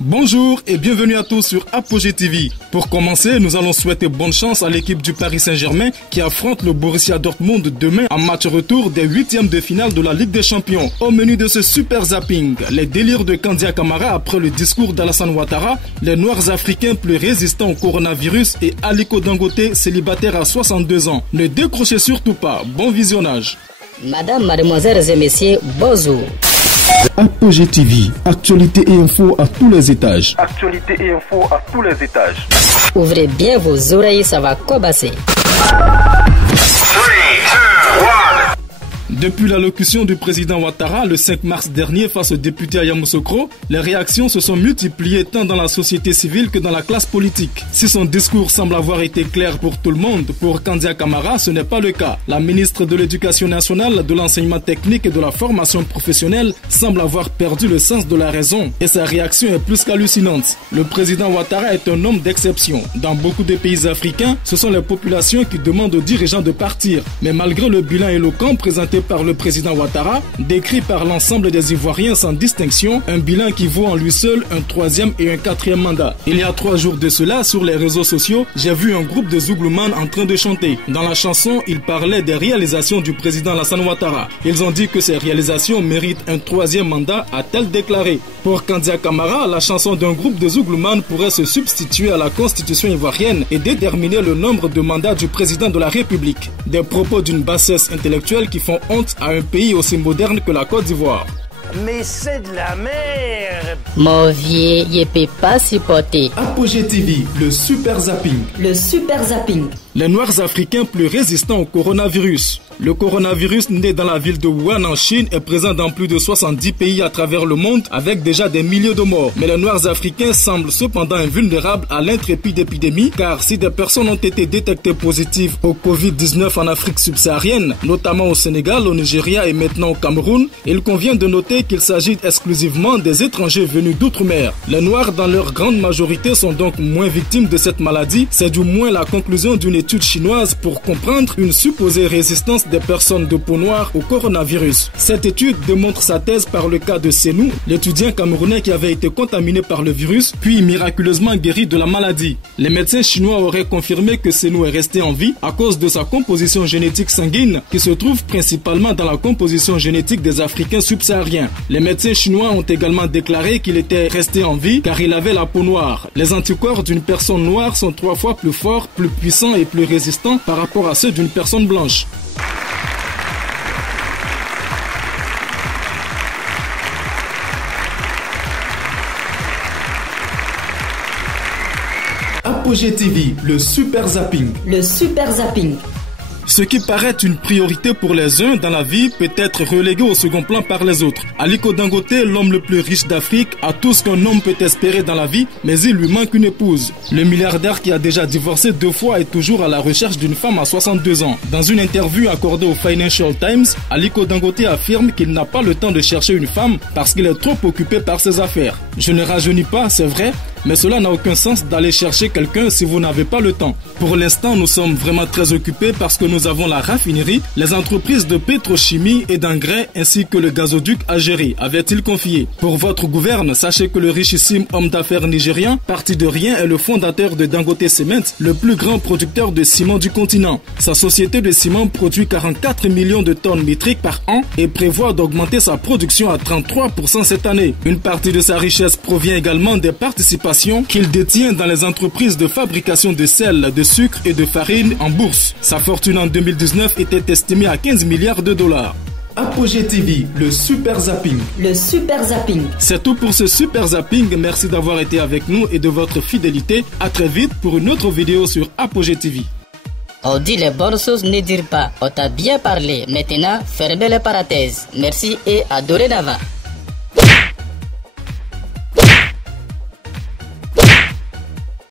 Bonjour et bienvenue à tous sur Apogée TV. Pour commencer, nous allons souhaiter bonne chance à l'équipe du Paris Saint-Germain qui affronte le Borussia Dortmund demain en match retour des 8e de finale de la Ligue des Champions. Au menu de ce super zapping, les délires de Kandia Camara après le discours d'Alassane Ouattara, les Noirs africains plus résistants au coronavirus et Aliko Dangote célibataire à 62 ans. Ne décrochez surtout pas, bon visionnage. Madame, mademoiselles et messieurs, bonjour. Apogée TV, actualité et info à tous les étages. Actualité et info à tous les étages. Ouvrez bien vos oreilles, ça va cobasser. Depuis l'allocution du président Ouattara le 5 mars dernier face au député Yamoussoukro, les réactions se sont multipliées tant dans la société civile que dans la classe politique. Si son discours semble avoir été clair pour tout le monde, pour Kandia Camara, ce n'est pas le cas. La ministre de l'Éducation nationale, de l'enseignement technique et de la formation professionnelle semble avoir perdu le sens de la raison et sa réaction est plus qu'hallucinante. Le président Ouattara est un homme d'exception. Dans beaucoup de pays africains, ce sont les populations qui demandent aux dirigeants de partir. Mais malgré le bilan éloquent présenté par le président Ouattara, décrit par l'ensemble des Ivoiriens sans distinction, un bilan qui vaut en lui seul un 3e et un 4e mandat. Il y a 3 jours de cela, sur les réseaux sociaux, j'ai vu un groupe de Zouglouman en train de chanter. Dans la chanson, ils parlaient des réalisations du président Alassane Ouattara. Ils ont dit que ces réalisations méritent un 3e mandat, a-t-elle déclaré. Pour Kandia Camara, la chanson d'un groupe de Zouglouman pourrait se substituer à la constitution ivoirienne et déterminer le nombre de mandats du président de la République. Des propos d'une bassesse intellectuelle qui font honte à un pays aussi moderne que la Côte d'Ivoire. Mais c'est de la merde. Mon vieux, il peut pas supporter. Apogée TV, le super zapping. Le super zapping. Les Noirs africains plus résistants au coronavirus. Le coronavirus né dans la ville de Wuhan en Chine est présent dans plus de 70 pays à travers le monde avec déjà des milliers de morts. Mais les Noirs africains semblent cependant invulnérables à l'intrépide épidémie car si des personnes ont été détectées positives au Covid-19 en Afrique subsaharienne, notamment au Sénégal, au Nigeria et maintenant au Cameroun, il convient de noter qu'il s'agit exclusivement des étrangers venus d'outre-mer. Les Noirs dans leur grande majorité sont donc moins victimes de cette maladie. C'est du moins la conclusion d'une étude chinoise pour comprendre une supposée résistance des personnes de peau noire au coronavirus. Cette étude démontre sa thèse par le cas de Senou, l'étudiant camerounais qui avait été contaminé par le virus, puis miraculeusement guéri de la maladie. Les médecins chinois auraient confirmé que Senou est resté en vie à cause de sa composition génétique sanguine qui se trouve principalement dans la composition génétique des Africains subsahariens. Les médecins chinois ont également déclaré qu'il était resté en vie car il avait la peau noire. Les anticorps d'une personne noire sont 3 fois plus forts, plus puissants et plus résistants par rapport à ceux d'une personne blanche. Apogée TV, le super zapping. Le super zapping. Ce qui paraît une priorité pour les uns dans la vie peut être relégué au second plan par les autres. Aliko Dangote, l'homme le plus riche d'Afrique, a tout ce qu'un homme peut espérer dans la vie, mais il lui manque une épouse. Le milliardaire qui a déjà divorcé 2 fois est toujours à la recherche d'une femme à 62 ans. Dans une interview accordée au Financial Times, Aliko Dangote affirme qu'il n'a pas le temps de chercher une femme parce qu'il est trop occupé par ses affaires. Je ne rajeunis pas, c'est vrai, mais cela n'a aucun sens d'aller chercher quelqu'un si vous n'avez pas le temps. Pour l'instant, nous sommes vraiment très occupés parce que nous avons la raffinerie, les entreprises de pétrochimie et d'engrais ainsi que le gazoduc à gérer, avait-il confié. Pour votre gouverne, sachez que le richissime homme d'affaires nigérian, parti de rien, est le fondateur de Dangote Cement, le plus grand producteur de ciment du continent. Sa société de ciment produit 44 millions de tonnes métriques par an et prévoit d'augmenter sa production à 33% cette année. Une partie de sa richesse provient également des participations qu'il détient dans les entreprises de fabrication de sel, de sucre et de farine en bourse. Sa fortune en 2019 était estimée à 15 milliards de dollars. Apogée TV, le super zapping. Le super zapping. C'est tout pour ce super zapping. Merci d'avoir été avec nous et de votre fidélité. À très vite pour une autre vidéo sur Apogée TV. On dit les bonnes choses, ne dire pas. On t'a bien parlé. Maintenant, fermez les parenthèses. Merci et à dorénavant.